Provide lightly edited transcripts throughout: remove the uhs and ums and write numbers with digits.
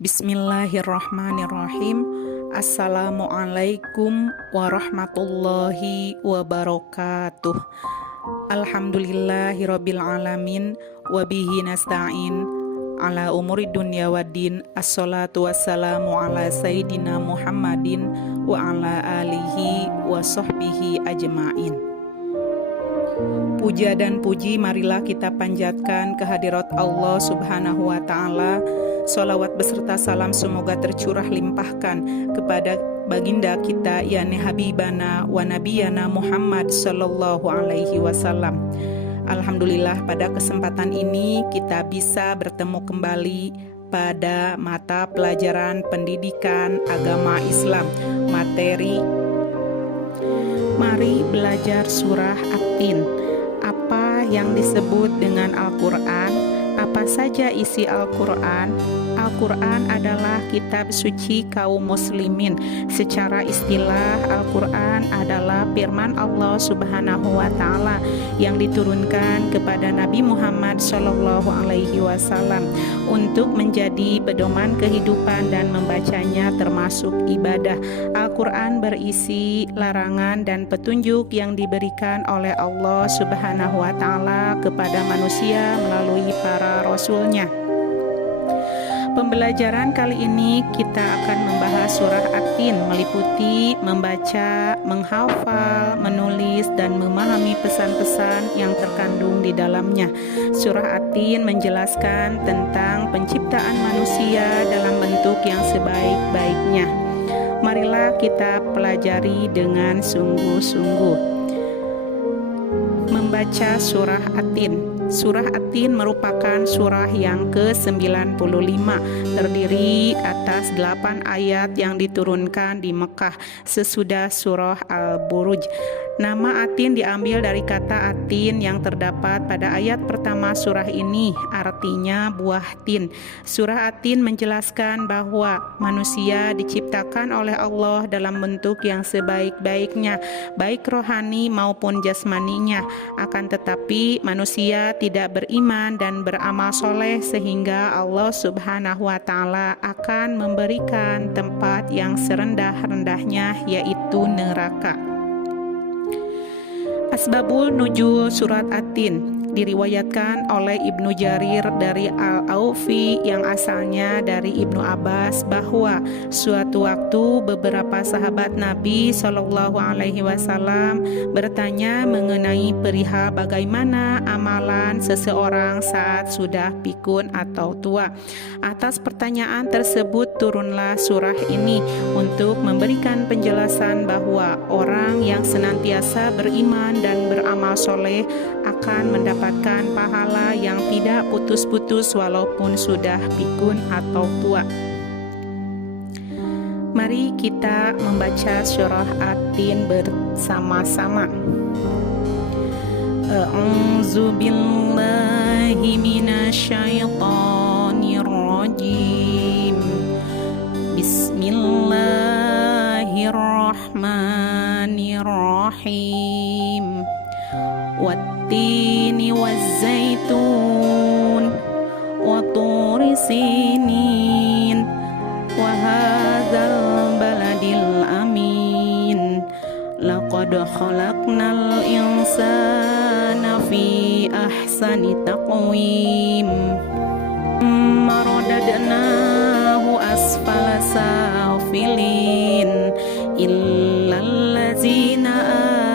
Bismillahirrahmanirrahim. Assalamualaikum warahmatullahi wabarakatuh. Alhamdulillahirabbil alamin wa bihi nasta'in ala umuri dunya waddin. Assalatu wassalamu ala sayyidina Muhammadin wa ala alihi wa sahbihi ajma'in. Puja dan puji marilah kita panjatkan kehadirat Allah Subhanahu wa ta'ala. Sholawat beserta salam semoga tercurah limpahkan kepada baginda kita yakni Habibana wa Nabiyana Muhammad sallallahu alaihi wasallam. Alhamdulillah pada kesempatan ini kita bisa bertemu kembali pada mata pelajaran pendidikan agama Islam materi Mari belajar surah At-Tin. Apa yang disebut dengan Al-Quran? Apa saja isi Al-Quran? Al-Quran adalah kitab suci kaum muslimin. Secara istilah, Al-Quran adalah firman Allah Subhanahu wa ta'ala yang diturunkan kepada Nabi Muhammad sallallahu alaihi wasallam untuk menjadi pedoman kehidupan, dan membacanya termasuk ibadah. Al-Quran berisi larangan dan petunjuk yang diberikan oleh Allah Subhanahu wa ta'ala kepada manusia melalui para rasulnya. Pembelajaran kali ini kita akan membahas surah At-Tin, meliputi membaca, menghafal, menulis, dan memahami pesan-pesan yang terkandung di dalamnya. Surah At-Tin menjelaskan tentang penciptaan manusia dalam bentuk yang sebaik-baiknya. Marilah kita pelajari dengan sungguh-sungguh. Membaca surah At-Tin. Surah At-Tin merupakan surah yang ke-95, terdiri atas 8 ayat yang diturunkan di Mekah sesudah surah Al-Buruj. Nama At-Tin diambil dari kata Atin yang terdapat pada ayat pertama surah ini, artinya buah tin. Surah At-Tin menjelaskan bahwa manusia diciptakan oleh Allah dalam bentuk yang sebaik-baiknya, baik rohani maupun jasmaninya. Akan tetapi manusia tidak beriman dan beramal soleh, sehingga Allah Subhanahu wa ta'ala akan memberikan tempat yang serendah-rendahnya, yaitu neraka. Asbabul nuzul surat At-Tin diriwayatkan oleh Ibnu Jarir dari Al-Aufi yang asalnya dari Ibnu Abbas bahwa suatu waktu beberapa sahabat Nabi Shallallahu Alaihi Wasallam bertanya mengenai perihal bagaimana amalan seseorang saat sudah pikun atau tua. Atas pertanyaan tersebut turunlah surah ini untuk memberikan penjelasan bahwa orang yang senantiasa beriman dan beramal soleh akan mendapatkan pahala yang tidak putus-putus walaupun sudah pikun atau tua. Mari kita membaca surah At-Tin bersama-sama. A'udzu billahi minasyaitonir rajim. Bismillahirrahmanirrahim. Wattini wazzaitun wa turi sinin wa hadzal baladil amin laqad khalaqnal insana fi ahsani taqwim maradadnahu asfala safilin illal ladzina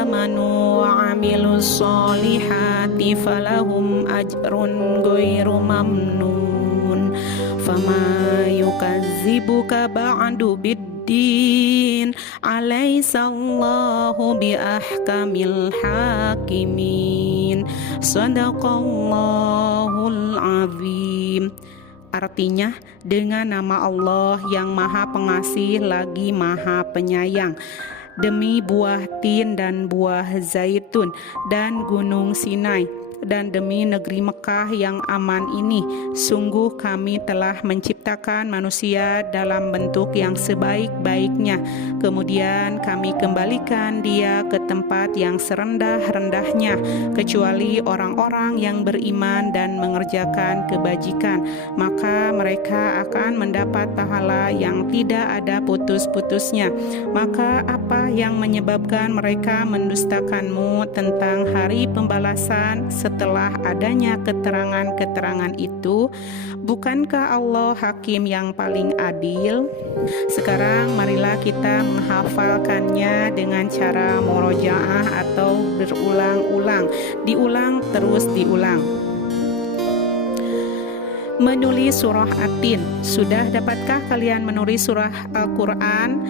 amanu wa amilus solihati falahum ajrun ghairu mamnun fama yukazzibuka ba'du biddin alaysallahu biahkamil hakimin. Sadaqallahul azim. Artinya, dengan nama Allah yang Maha Pengasih lagi Maha Penyayang. Demi buah tin dan buah zaitun dan gunung Sinai, dan demi negeri Mekah yang aman ini, sungguh kami telah menciptakan manusia dalam bentuk yang sebaik-baiknya. Kemudian kami kembalikan dia ke tempat yang serendah-rendahnya, kecuali orang-orang yang beriman dan mengerjakan kebajikan. Maka mereka akan mendapat pahala yang tidak ada putus-putusnya. Maka apa yang menyebabkan mereka mendustakanmu tentang hari pembalasan setelah adanya keterangan-keterangan itu? Bukankah Allah hakim yang paling adil? Sekarang marilah kita menghafalkannya dengan cara murojaah atau berulang-ulang, diulang terus diulang. Menulis surah At-Tin. Sudah dapatkah kalian menulis surah Al-Quran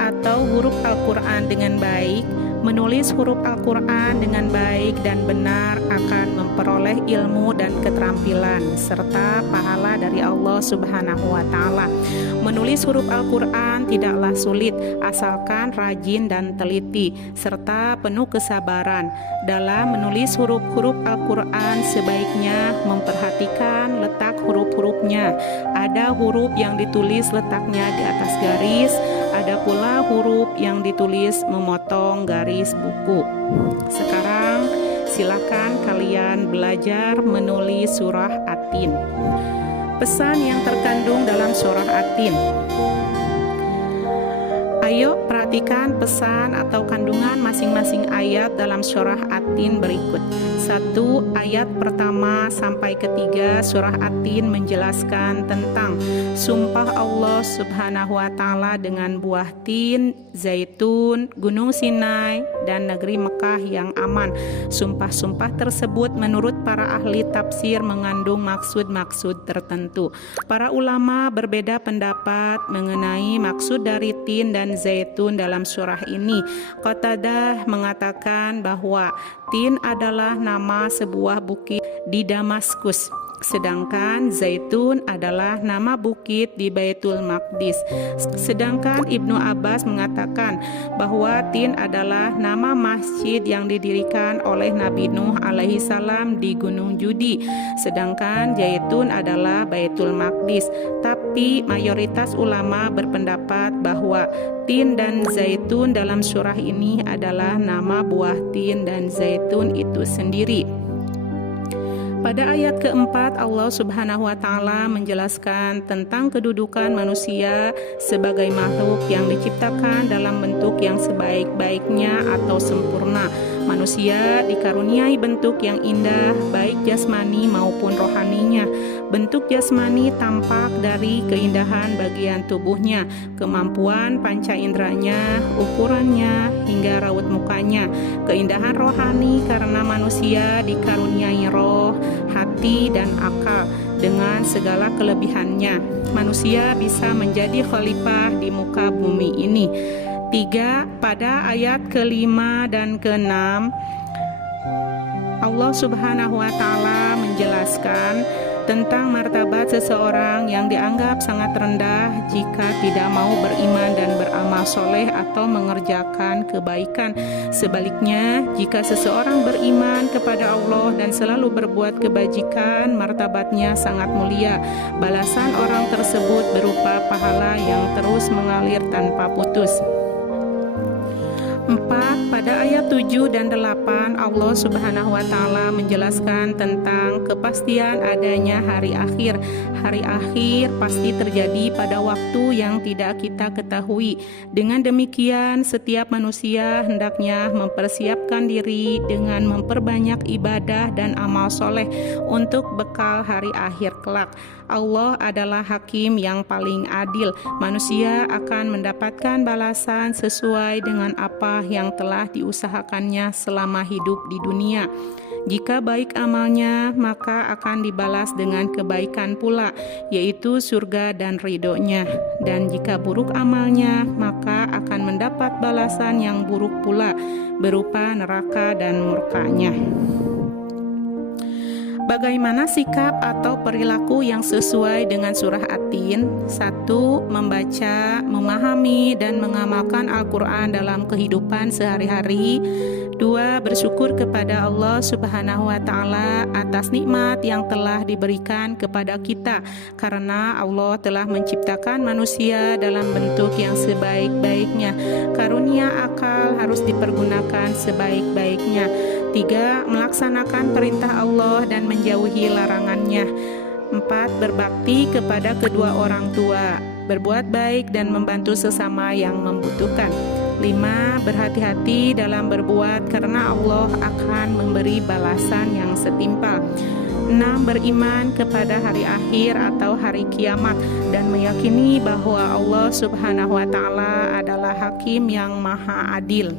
atau huruf Al-Quran dengan baik? Menulis huruf Al-Quran dengan baik dan benar akan memperoleh ilmu dan keterampilan serta pahala dari Allah Subhanahu wa Ta'ala. Menulis huruf Al-Quran tidaklah sulit, asalkan rajin dan teliti serta penuh kesabaran. Dalam menulis huruf-huruf Al-Quran, sebaiknya memperhatikan letak huruf-hurufnya. Ada huruf yang ditulis letaknya di atas garis, ada pula huruf yang ditulis memotong garis buku. Sekarang silakan kalian belajar menulis surah At-Tin. Pesan yang terkandung dalam surah At-Tin. Ayo perhatikan pesan atau kandungan masing-masing ayat dalam surah At-Tin berikut. 1. Ayat pertama sampai ketiga surah At-Tin menjelaskan tentang sumpah Allah Subhanahu wa Ta'ala dengan buah tin, zaitun, gunung Sinai, dan negeri Mekah yang aman. Sumpah-sumpah tersebut menurut para ahli tafsir mengandung maksud-maksud tertentu. Para ulama berbeda pendapat mengenai maksud dari tin dan zaitun dalam surah ini. Qatadah mengatakan bahwa tin adalah nama sebuah bukit di Damaskus, sedangkan zaitun adalah nama bukit di Baitul Maqdis. Sedangkan Ibnu Abbas mengatakan bahwa tin adalah nama masjid yang didirikan oleh Nabi Nuh alaihi salam di Gunung Judi, sedangkan zaitun adalah Baitul Maqdis. Tapi mayoritas ulama berpendapat bahwa tin dan zaitun dalam surah ini adalah nama buah tin dan zaitun itu sendiri. Pada ayat keempat, Allah Subhanahu wa Ta'ala menjelaskan tentang kedudukan manusia sebagai makhluk yang diciptakan dalam bentuk yang sebaik-baiknya atau sempurna. Manusia dikaruniai bentuk yang indah, baik jasmani maupun rohaninya. Bentuk jasmani tampak dari keindahan bagian tubuhnya, kemampuan panca inderanya, ukurannya, hingga raut mukanya. Keindahan rohani karena manusia dikaruniai roh, hati, dan akal. Dengan segala kelebihannya, manusia bisa menjadi khalifah di muka bumi ini. 3. Pada ayat ke-5 dan ke-6, Allah Subhanahu wa Ta'ala menjelaskan tentang martabat seseorang yang dianggap sangat rendah jika tidak mau beriman dan beramal soleh atau mengerjakan kebaikan. Sebaliknya, jika seseorang beriman kepada Allah dan selalu berbuat kebajikan, martabatnya sangat mulia. Balasan orang tersebut berupa pahala yang terus mengalir tanpa putus. 4. Pada ayat 7 dan 8, Allah Subhanahu wa Ta'ala menjelaskan tentang kepastian adanya hari akhir. Hari akhir pasti terjadi pada waktu yang tidak kita ketahui. Dengan demikian, setiap manusia hendaknya mempersiapkan diri dengan memperbanyak ibadah dan amal soleh untuk bekal hari akhir kelak. Allah adalah hakim yang paling adil. Manusia akan mendapatkan balasan sesuai dengan apa yang telah diusahakannya selama hidup di dunia. Jika baik amalnya, maka akan dibalas dengan kebaikan pula, yaitu surga dan ridhonya. Dan jika buruk amalnya, maka akan mendapat balasan yang buruk pula, berupa neraka dan murkanya. Bagaimana sikap atau perilaku yang sesuai dengan surah At-Tin? 1. Membaca, memahami, dan mengamalkan Al-Quran dalam kehidupan sehari-hari. 2. Bersyukur kepada Allah Subhanahu wa taala atas nikmat yang telah diberikan kepada kita, karena Allah telah menciptakan manusia dalam bentuk yang sebaik-baiknya. Karunia akal harus dipergunakan sebaik-baiknya. 3. Melaksanakan perintah Allah dan menjauhi larangannya. 4. Berbakti kepada kedua orang tua, berbuat baik dan membantu sesama yang membutuhkan. 5. Berhati-hati dalam berbuat karena Allah akan memberi balasan yang setimpal. 6. Beriman kepada hari akhir atau hari kiamat dan meyakini bahwa Allah Subhanahu wa taala adalah hakim yang maha adil.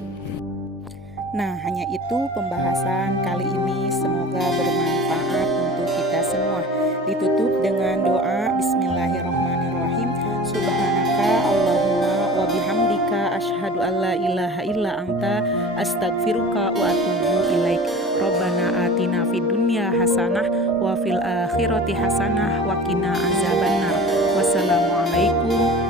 Nah, hanya itu pembahasan kali ini, semoga bermanfaat untuk kita semua. Ditutup dengan doa Bismillahirrahmanirrahim. Subhanaka Allahumma wa bihamdika asyhadu an la ilaha illa anta astaghfiruka wa atubu ilaik. Rabbana atina fid dunya hasanah wa fil akhirati hasanah wa qina azabannar. Wassalamualaikum